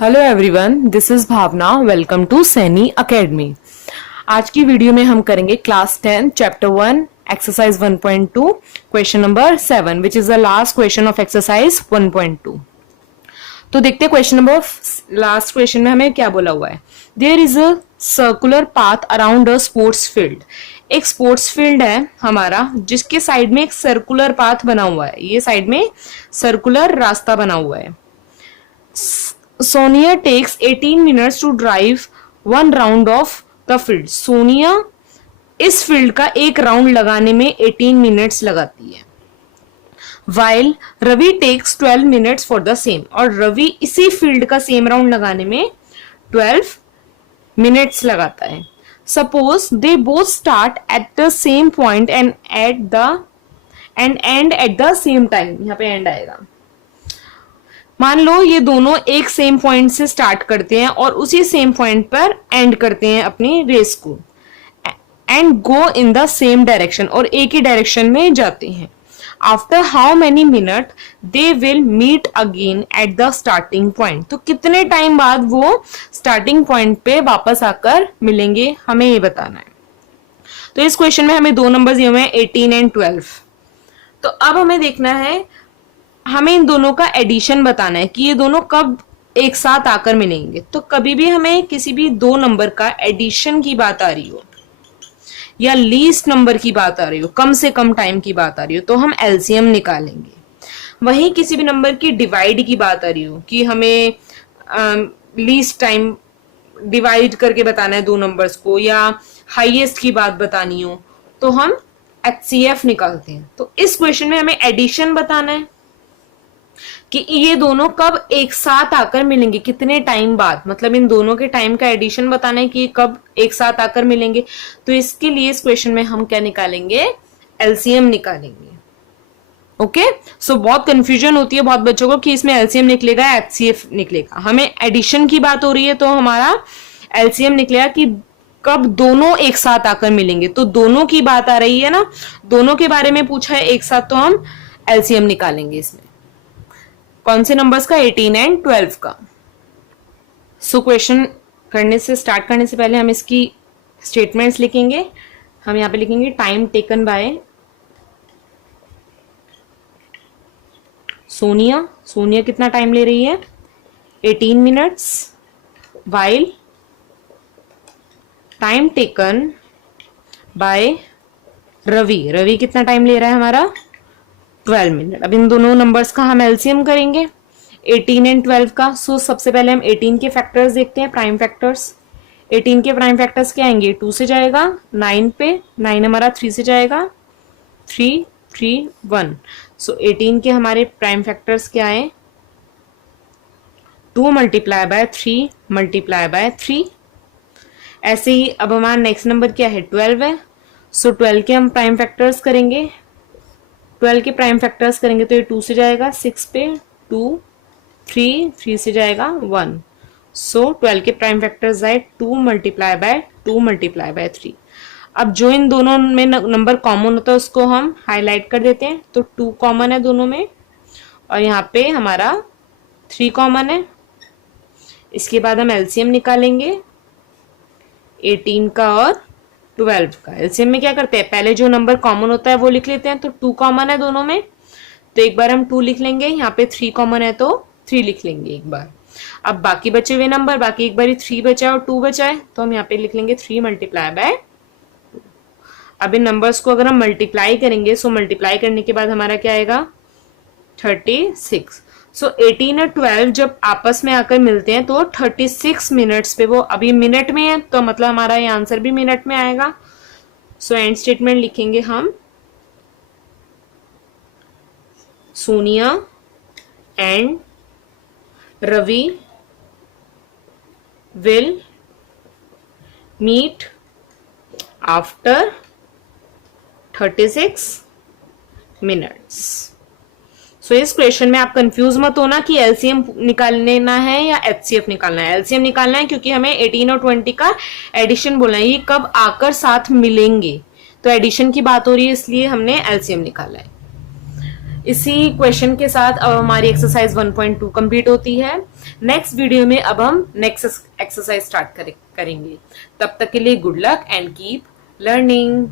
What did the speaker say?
Hello everyone, this is Bhavna. Welcome to Saini academy. आज की video में हम करेंगे class 10 chapter 1 exercise 1.2 question number 7 which is the last question of exercise 1.2। तो देखते हैं क्वेश्चन नंबर लास्ट क्वेश्चन में हमें क्या बोला हुआ है। There is a circular path around a sports field. एक स्पोर्ट्स फील्ड है हमारा जिसके साइड में एक सर्कुलर पाथ बना हुआ है। ये साइड में सर्कुलर रास्ता बना हुआ है। Sonia takes 18 minutes to drive one round of the field. Sonia इस फील्ड का एक राउंड लगाने में 18 मिनट्स लगाती है। While Ravi takes 12 minutes for the same. और रवि इसी फील्ड का सेम राउंड लगाने में 12 मिनट्स लगाता है। Suppose they both start at the same point and and at the same time. यहाँ पे एंड आएगा। मान लो ये दोनों एक सेम पॉइंट से स्टार्ट करते हैं और उसी सेम पॉइंट पर एंड करते हैं अपनी रेस को and go in the same direction, और एक ही डायरेक्शन में जाते हैं। After how many minute they will meet again at the starting point. तो कितने टाइम बाद वो स्टार्टिंग पॉइंट पे वापस आकर मिलेंगे, हमें ये बताना है। तो इस क्वेश्चन में हमें दो नंबर दिए हुए हैं 18 एंड 12। तो अब हमें देखना है, हमें इन दोनों का एडिशन बताना है कि ये दोनों कब एक साथ आकर मिलेंगे। तो कभी भी हमें किसी भी दो नंबर का एडिशन की बात आ रही हो या लीस्ट नंबर की बात आ रही हो, कम से कम टाइम की बात आ रही हो, तो हम एलसीएम निकालेंगे। वहीं किसी भी नंबर की डिवाइड की बात आ रही हो कि हमें लीस्ट टाइम डिवाइड करके बताना है दो नंबर्स को, या हाईएस्ट की बात बतानी हो, तो हम एचसीएफ निकालते हैं। तो इस क्वेश्चन में हमें एडिशन बताना है कि ये दोनों कब एक साथ आकर मिलेंगे, कितने टाइम बाद, मतलब इन दोनों के टाइम का एडिशन बताना है कि कब एक साथ आकर मिलेंगे। तो इसके लिए इस क्वेश्चन में हम क्या निकालेंगे, एलसीएम निकालेंगे। ओके, सो बहुत कंफ्यूजन होती है बहुत बच्चों को कि इसमें एलसीएम निकलेगा एचसीएफ निकलेगा। हमें एडिशन की बात हो रही है तो हमारा एलसीएम निकलेगा कि कब दोनों एक साथ आकर मिलेंगे। तो दोनों की बात आ रही है ना, दोनों के बारे में पूछा है एक साथ, तो हम एलसीएम निकालेंगे इसमें। कौन से नंबर्स का, 18 एंड 12 का। सो क्वेश्चन स्टार्ट करने से पहले हम इसकी स्टेटमेंट्स लिखेंगे। हम यहां पे लिखेंगे time taken by Sonia. Sonia कितना टाइम ले रही है, 18 minutes. While time taken by Ravi. Ravi कितना टाइम ले रहा है हमारा, 12 मिनट। अब इन दोनों नंबर्स का हम एलसीएम करेंगे 18 एंड 12 का। सो सबसे पहले हम 18 के फैक्टर्स देखते हैं, प्राइम फैक्टर्स। 18 के प्राइम फैक्टर्स क्या आएंगे, 2 से जाएगा 9 पे, 9 हमारा 3 से जाएगा, 3 3 1। सो 18 के हमारे प्राइम फैक्टर्स क्या आए, 2 मल्टीप्लाई बाय 3 मल्टीप्लाई बाय 3। ऐसे ही अब हमारा नेक्स्ट नंबर क्या है, 12 है। सो 12 के हम प्राइम फैक्टर्स करेंगे। 12 के प्राइम फैक्टर्स करेंगे तो ये 2 से जाएगा 6 पे, 2 3 3 से जाएगा 1। सो 12 के प्राइम फैक्टर्स आए 2 मल्टीप्लाई बाय 2 मल्टीप्लाई बाय 3। अब जो इन दोनों में नंबर कॉमन होता है उसको हम हाईलाइट कर देते हैं। तो 2 कॉमन है दोनों में, और यहाँ पे हमारा 3 कॉमन है। इसके बाद हम एलसीएम निकालेंगे 18 का और 12 का। एलसीएम में क्या करते हैं, पहले जो नंबर कॉमन होता है वो लिख लेते हैं। तो 2 कॉमन है दोनों में, तो एक बार हम 2 लिख लेंगे। यहाँ पे 3 कॉमन है तो 3 लिख लेंगे एक बार। अब बाकी बचे हुए नंबर, बाकी एक बार 3 बचा है और 2 बचा है, तो हम यहाँ पे लिख लेंगे 3 मल्टीप्लाई बाय 2। अब इन नंबर्स को अगर हम मल्टीप्लाई करेंगे, सो मल्टीप्लाई करने के बाद हमारा क्या आएगा, 36। सो 18 और 12 जब आपस में आकर मिलते हैं तो 36 मिनट्स पे, वो अभी मिनट में है तो मतलब हमारा ये आंसर भी मिनट में आएगा। सो एंड स्टेटमेंट लिखेंगे हम, Sonia and Ravi will meet after 36 minutes. So इस क्वेश्चन में आप कंफ्यूज मत होना कि एलसीएम निकालना है या एचसीएफ निकालना है। एलसीएम निकालना है क्योंकि हमें 18 और 20 का एडिशन बोलना है, ये कब आकर साथ मिलेंगे। तो एडिशन की बात हो रही है इसलिए हमने एलसीएम निकाला है। इसी क्वेश्चन के साथ अब हमारी एक्सरसाइज 1.2 कंप्लीट होती है। नेक्स्ट वीडियो में अब हम नेक्स्ट एक्सरसाइज स्टार्ट करेंगे। तब तक के लिए good luck and keep learning.